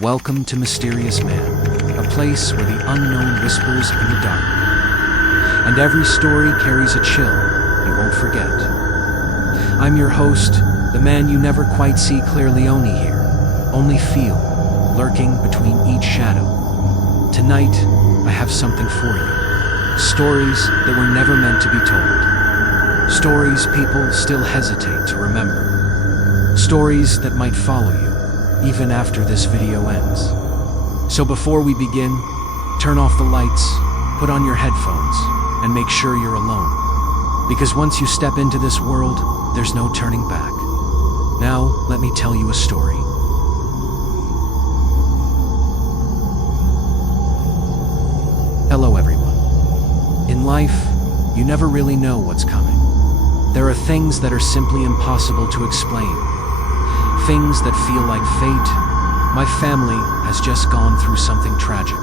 Welcome to Mysterious Man, a place where the unknown whispers in the dark. And every story carries a chill you won't forget. I'm your host, the man you never quite see clearly, only feel, lurking between each shadow. Tonight, I have something for you. Stories that were never meant to be told. Stories people still hesitate to remember. Stories that might follow you even after this video ends. So before we begin, turn off the lights, put on your headphones, and make sure you're alone. Because once you step into this world, there's no turning back. Now, let me tell you a story. Hello everyone. In life, you never really know what's coming. There are things that are simply impossible to explain. Things that feel like fate. My family has just gone through something tragic.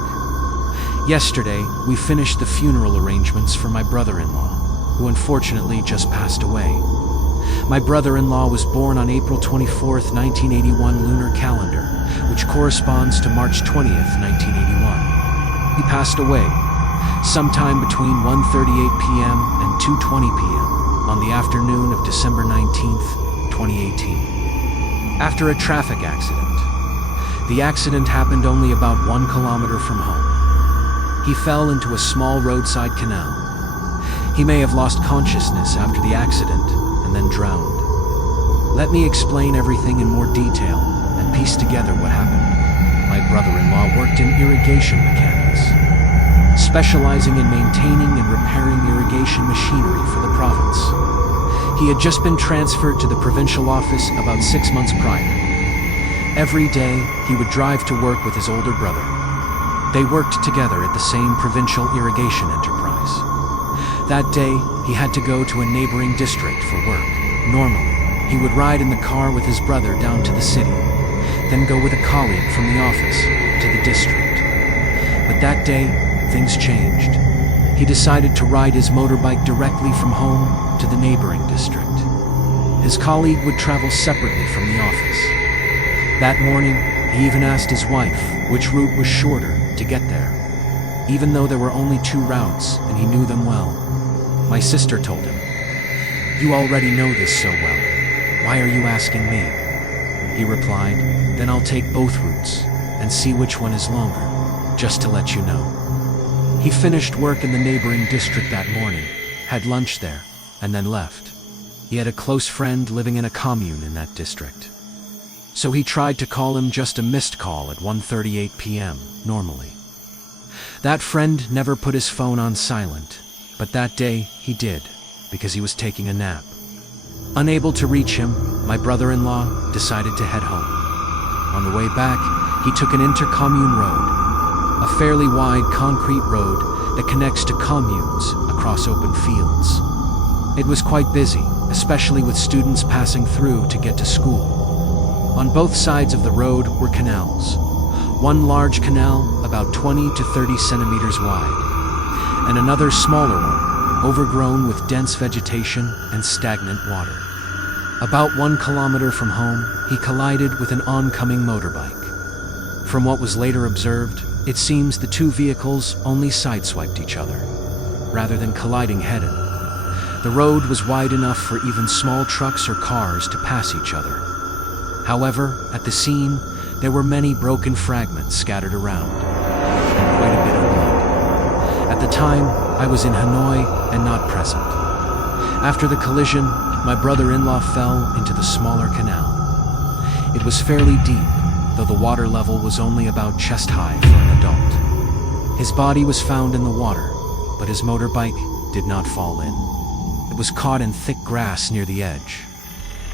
Yesterday, we finished the funeral arrangements for my brother-in-law, who unfortunately just passed away. My brother-in-law was born on April 24th, 1981 lunar calendar, which corresponds to March 20th, 1981. He passed away sometime between 1:38 p.m. and 2:20 p.m. on the afternoon of December 19th, 2018. After a traffic accident. The accident happened only about 1 kilometer from home. He fell into a small roadside canal. He may have lost consciousness after the accident and then drowned. Let me explain everything in more detail and piece together what happened. My brother-in-law worked in irrigation mechanics, specializing in maintaining and repairing irrigation machinery for the province. He had just been transferred to the provincial office about 6 months prior. Every day, he would drive to work with his older brother. They worked together at the same provincial irrigation enterprise. That day, he had to go to a neighboring district for work. Normally, he would ride in the car with his brother down to the city, then go with a colleague from the office to the district. But that day, things changed. He decided to ride his motorbike directly from home to the neighboring district. His colleague would travel separately from the office. That morning, he even asked his wife which route was shorter to get there, even though there were only 2 routes and he knew them well. My sister told him, "You already know this so well. Why are you asking me?" He replied, "Then I'll take both routes and see which one is longer, just to let you know." He finished work in the neighboring district that morning, had lunch there, and then left. He had a close friend living in a commune in that district. So he tried to call him, just a missed call at 1:38 p.m. normally. That friend never put his phone on silent, but that day he did, because he was taking a nap. Unable to reach him, my brother-in-law decided to head home. On the way back, he took an intercommune road, a fairly wide concrete road that connects to communes across open fields. It was quite busy, especially with students passing through to get to school. On both sides of the road were canals. One large canal about 20 to 30 centimeters wide, and another smaller one, overgrown with dense vegetation and stagnant water. About 1 kilometer from home, he collided with an oncoming motorbike. From what was later observed, it seems the 2 vehicles only sideswiped each other, rather than colliding head-on. The road was wide enough for even small trucks or cars to pass each other. However, at the scene, there were many broken fragments scattered around, and quite a bit of blood. At the time, I was in Hanoi and not present. After the collision, my brother-in-law fell into the smaller canal. It was fairly deep, though the water level was only about chest high for an adult. His body was found in the water, but his motorbike did not fall in. It was caught in thick grass near the edge.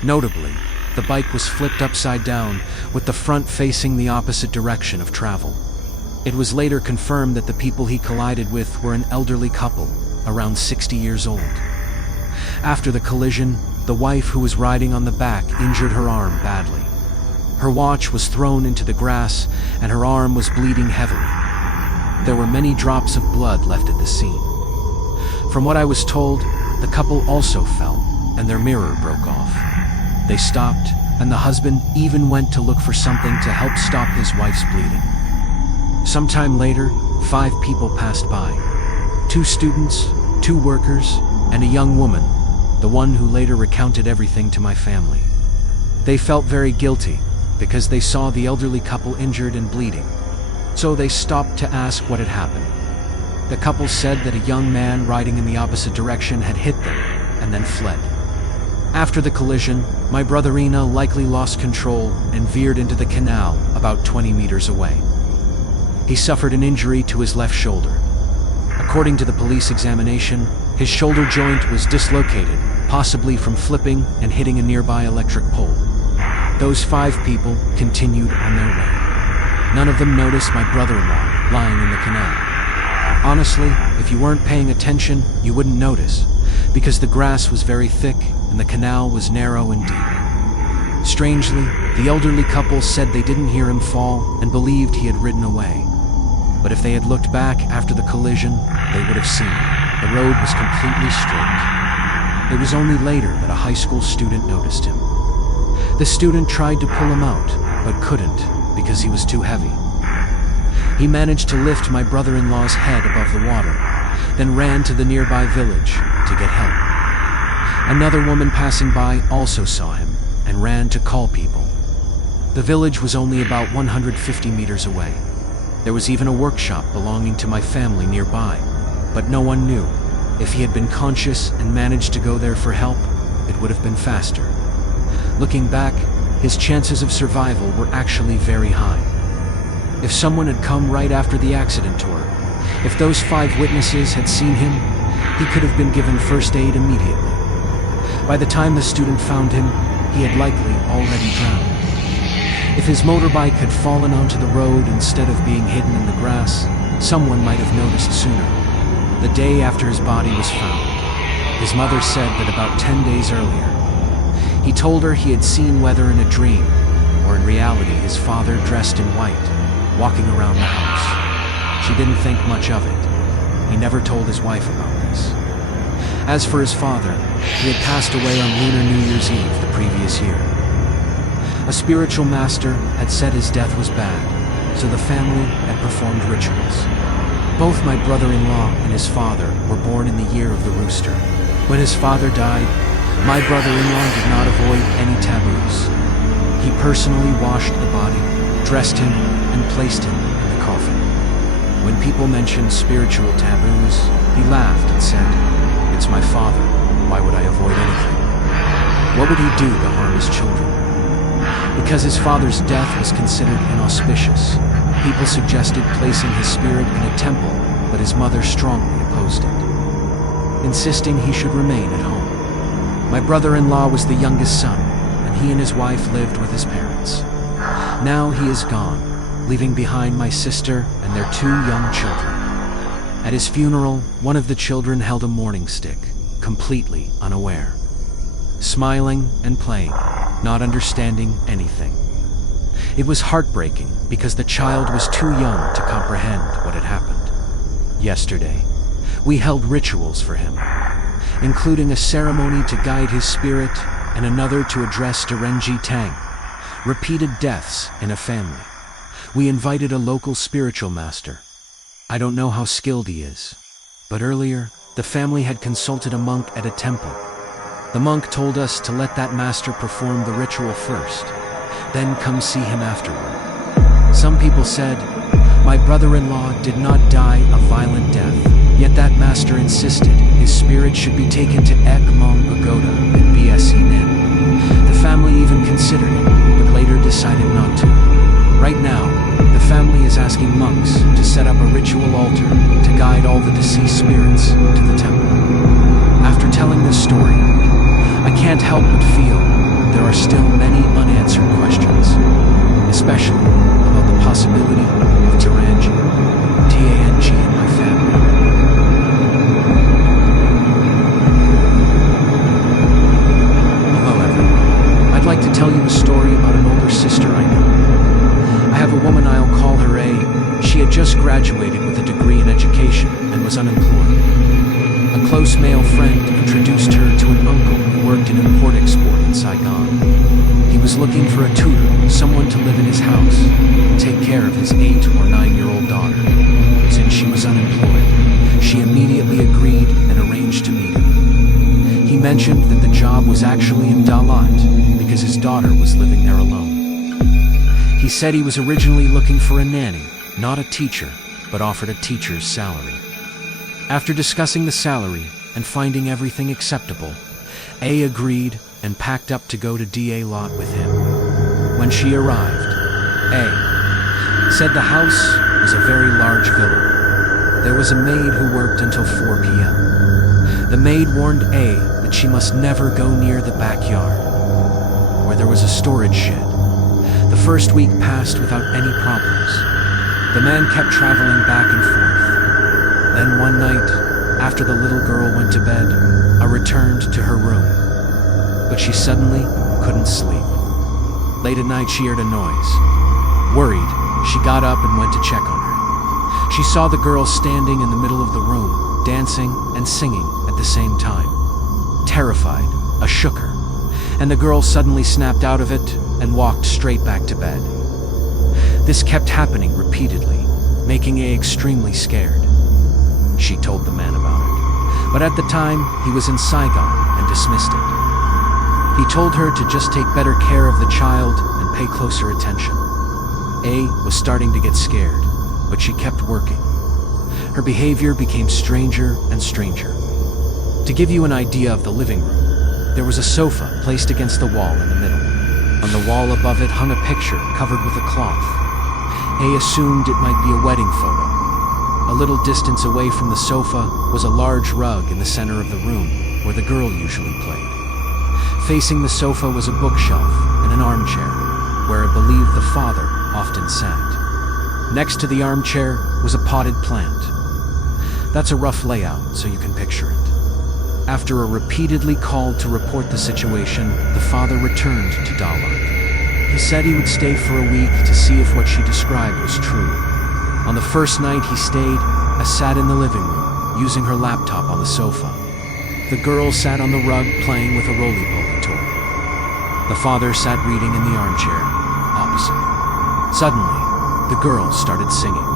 Notably, the bike was flipped upside down, with the front facing the opposite direction of travel. It was later confirmed that the people he collided with were an elderly couple, around 60 years old. After the collision, the wife who was riding on the back injured her arm badly. Her watch was thrown into the grass, and her arm was bleeding heavily. There were many drops of blood left at the scene. From what I was told, the couple also fell, and their mirror broke off. They stopped and the husband even went to look for something to help stop his wife's bleeding. Sometime later, 5 people passed by. 2 students, 2 workers, and a young woman, the one who later recounted everything to my family. They felt very guilty because they saw the elderly couple injured and bleeding, so they stopped to ask what had happened. The couple said that a young man riding in the opposite direction had hit them and then fled. After the collision, my brother-in-law likely lost control and veered into the canal about 20 meters away. He suffered an injury to his left shoulder. According to the police examination, his shoulder joint was dislocated, possibly from flipping and hitting a nearby electric pole. Those 5 people continued on their way. None of them noticed my brother-in-law lying in the canal. Honestly, if you weren't paying attention, you wouldn't notice, because the grass was very thick and the canal was narrow and deep. Strangely, the elderly couple said they didn't hear him fall and believed he had ridden away. But if they had looked back after the collision, they would have seen it. The road was completely straight. It was only later that a high school student noticed him. The student tried to pull him out, but couldn't because he was too heavy. He managed to lift my brother-in-law's head above the water, then ran to the nearby village to get help. Another woman passing by also saw him and ran to call people. The village was only about 150 meters away. There was even a workshop belonging to my family nearby, but no one knew. If he had been conscious and managed to go there for help, it would have been faster. Looking back, his chances of survival were actually very high. If someone had come right after the accident tour, if those 5 witnesses had seen him, he could have been given first aid immediately. By the time the student found him, he had likely already drowned. If his motorbike had fallen onto the road instead of being hidden in the grass, someone might have noticed sooner. The day after his body was found, his mother said that about 10 days earlier, he told her he had seen whether in a dream or in reality his father dressed in white, walking around the house. She didn't think much of it. He never told his wife about this. As for his father, he had passed away on Lunar New Year's Eve the previous year. A spiritual master had said his death was bad, so the family had performed rituals. Both my brother-in-law and his father were born in the year of the rooster. When his father died, my brother-in-law did not avoid any taboos. He personally washed the body, dressed him, and placed him in the coffin. When people mentioned spiritual taboos, he laughed and said, "It's my father. Why would I avoid anything? What would he do to harm his children?" Because his father's death was considered inauspicious, people suggested placing his spirit in a temple, but his mother strongly opposed it, insisting he should remain at home. My brother-in-law was the youngest son, and he and his wife lived with his parents. Now he is gone, leaving behind my sister and their 2 young children. At his funeral, one of the children held a mourning stick, completely unaware, smiling and playing, not understanding anything. It was heartbreaking because the child was too young to comprehend what had happened. Yesterday, we held rituals for him, including a ceremony to guide his spirit and another to address Derenji Tang, repeated deaths in a family. We invited a local spiritual master. I don't know how skilled he is, but earlier, the family had consulted a monk at a temple. The monk told us to let that master perform the ritual first, then come see him afterward. Some people said, my brother-in-law did not die a violent death, yet that master insisted his spirit should be taken to Ek Mong Pagoda in BSE Nin. The family even considered it, but later decided not to. Right now, the family is asking monks to set up a ritual altar to guide all the deceased spirits to the temple. After telling this story, I can't help but feel there are still many unanswered questions, especially about the possibility of Tarangi, T-A-N-G in my family. Hello everyone. I'd like to tell you a story about an older sister I know. I have a woman, I'll call her A. She had just graduated with a degree in education and was unemployed. A close male friend introduced her to an uncle who worked in import-export in Saigon. He was looking for a tutor, someone to live in his house and take care of his 8 or 9-year-old daughter. Since she was unemployed, she immediately agreed and arranged to meet him. He mentioned that the job was actually in Dalat because his daughter was living there alone. He said he was originally looking for a nanny, not a teacher, but offered a teacher's salary. After discussing the salary and finding everything acceptable, A agreed and packed up to go to Dalat with him. When she arrived, A said the house was a very large villa. There was a maid who worked until 4 p.m. The maid warned A that she must never go near the backyard, where there was a storage shed. The first week passed without any problems. The man kept traveling back and forth. Then one night, after the little girl went to bed, I returned to her room. But she suddenly couldn't sleep. Late at night she heard a noise. Worried, she got up and went to check on her. She saw the girl standing in the middle of the room, dancing and singing at the same time. Terrified, I shook her, and the girl suddenly snapped out of it and walked straight back to bed. This kept happening repeatedly, making A extremely scared. She told the man about it, but at the time he was in Saigon and dismissed it. He told her to just take better care of the child and pay closer attention. A was starting to get scared, but she kept working. Her behavior became stranger and stranger. To give you an idea of the living room, there was a sofa placed against the wall in the middle. On the wall above it hung a picture covered with a cloth. A assumed it might be a wedding photo. A little distance away from the sofa was a large rug in the center of the room, where the girl usually played. Facing the sofa was a bookshelf and an armchair, where I believe the father often sat. Next to the armchair was a potted plant. That's a rough layout, so you can picture it. After a repeatedly called to report the situation, the father returned to Dalat. He said he would stay for a week to see if what she described was true. On the first night he stayed, I sat in the living room, using her laptop on the sofa. The girl sat on the rug playing with a roly-poly toy. The father sat reading in the armchair, opposite. Suddenly, the girl started singing.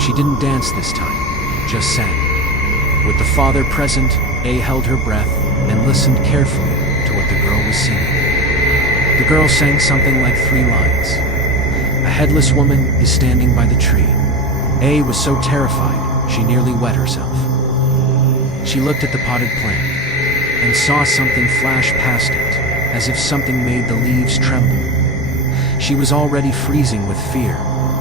She didn't dance this time, just sang. With the father present, A held her breath and listened carefully to what the girl was singing. The girl sang something like 3 lines. A headless woman is standing by the tree. A was so terrified, she nearly wet herself. She looked at the potted plant and saw something flash past it, as if something made the leaves tremble. She was already freezing with fear,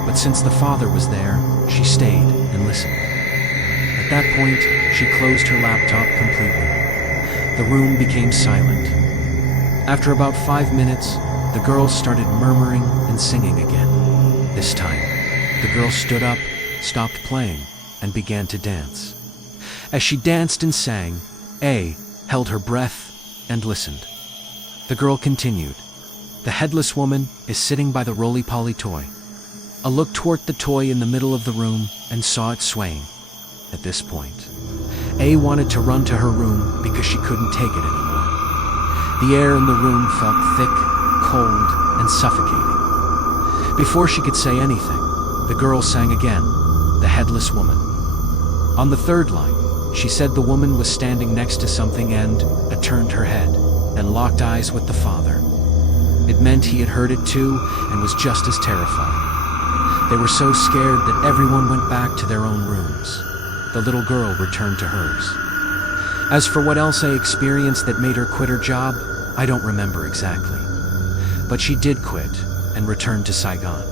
but since the father was there, she stayed and listened. At that point, she closed her laptop completely. The room became silent. After about 5 minutes, the girl started murmuring and singing again. This time, the girl stood up, stopped playing, and began to dance. As she danced and sang, A held her breath and listened. The girl continued. The headless woman is sitting by the roly-poly toy. I looked toward the toy in the middle of the room and saw it swaying. At this point, A wanted to run to her room because she couldn't take it anymore. The air in the room felt thick, cold, and suffocating. Before she could say anything, the girl sang again, The Headless Woman. On the 3rd line, she said the woman was standing next to something and turned her head and locked eyes with the father. It meant he had heard it too and was just as terrified. They were so scared that everyone went back to their own rooms. The little girl returned to hers. As for what else I experienced that made her quit her job, I don't remember exactly. But she did quit and returned to Saigon.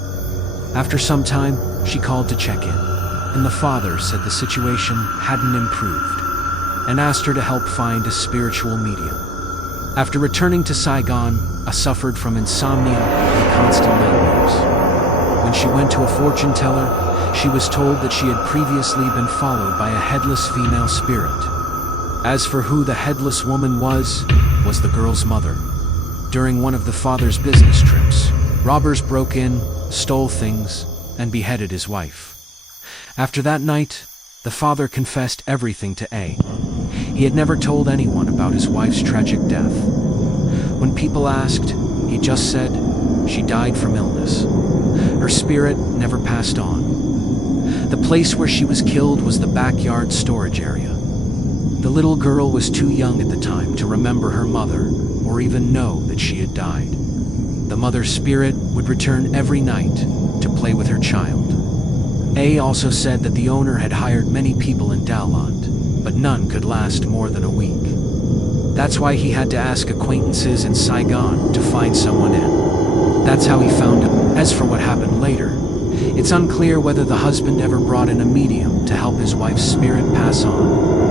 After some time, she called to check in, and the father said the situation hadn't improved and asked her to help find a spiritual medium. After returning to Saigon, I suffered from insomnia and constant nightmares. When she went to a fortune teller, she was told that she had previously been followed by a headless female spirit. As for who the headless woman was the girl's mother. During one of the father's business trips, robbers broke in, stole things, and beheaded his wife. After that night, the father confessed everything to A. He had never told anyone about his wife's tragic death. When people asked, He just said she died from illness. Her spirit never passed on. The place where she was killed was the backyard storage area. The little girl was too young at the time to remember her mother or even know that she had died. The mother's spirit would return every night to play with her child. A also said that the owner had hired many people in Daoland, but none could last more than a week. That's why he had to ask acquaintances in Saigon to find someone in. That's how he found him. As for what happened later, it's unclear whether the husband ever brought in a medium to help his wife's spirit pass on.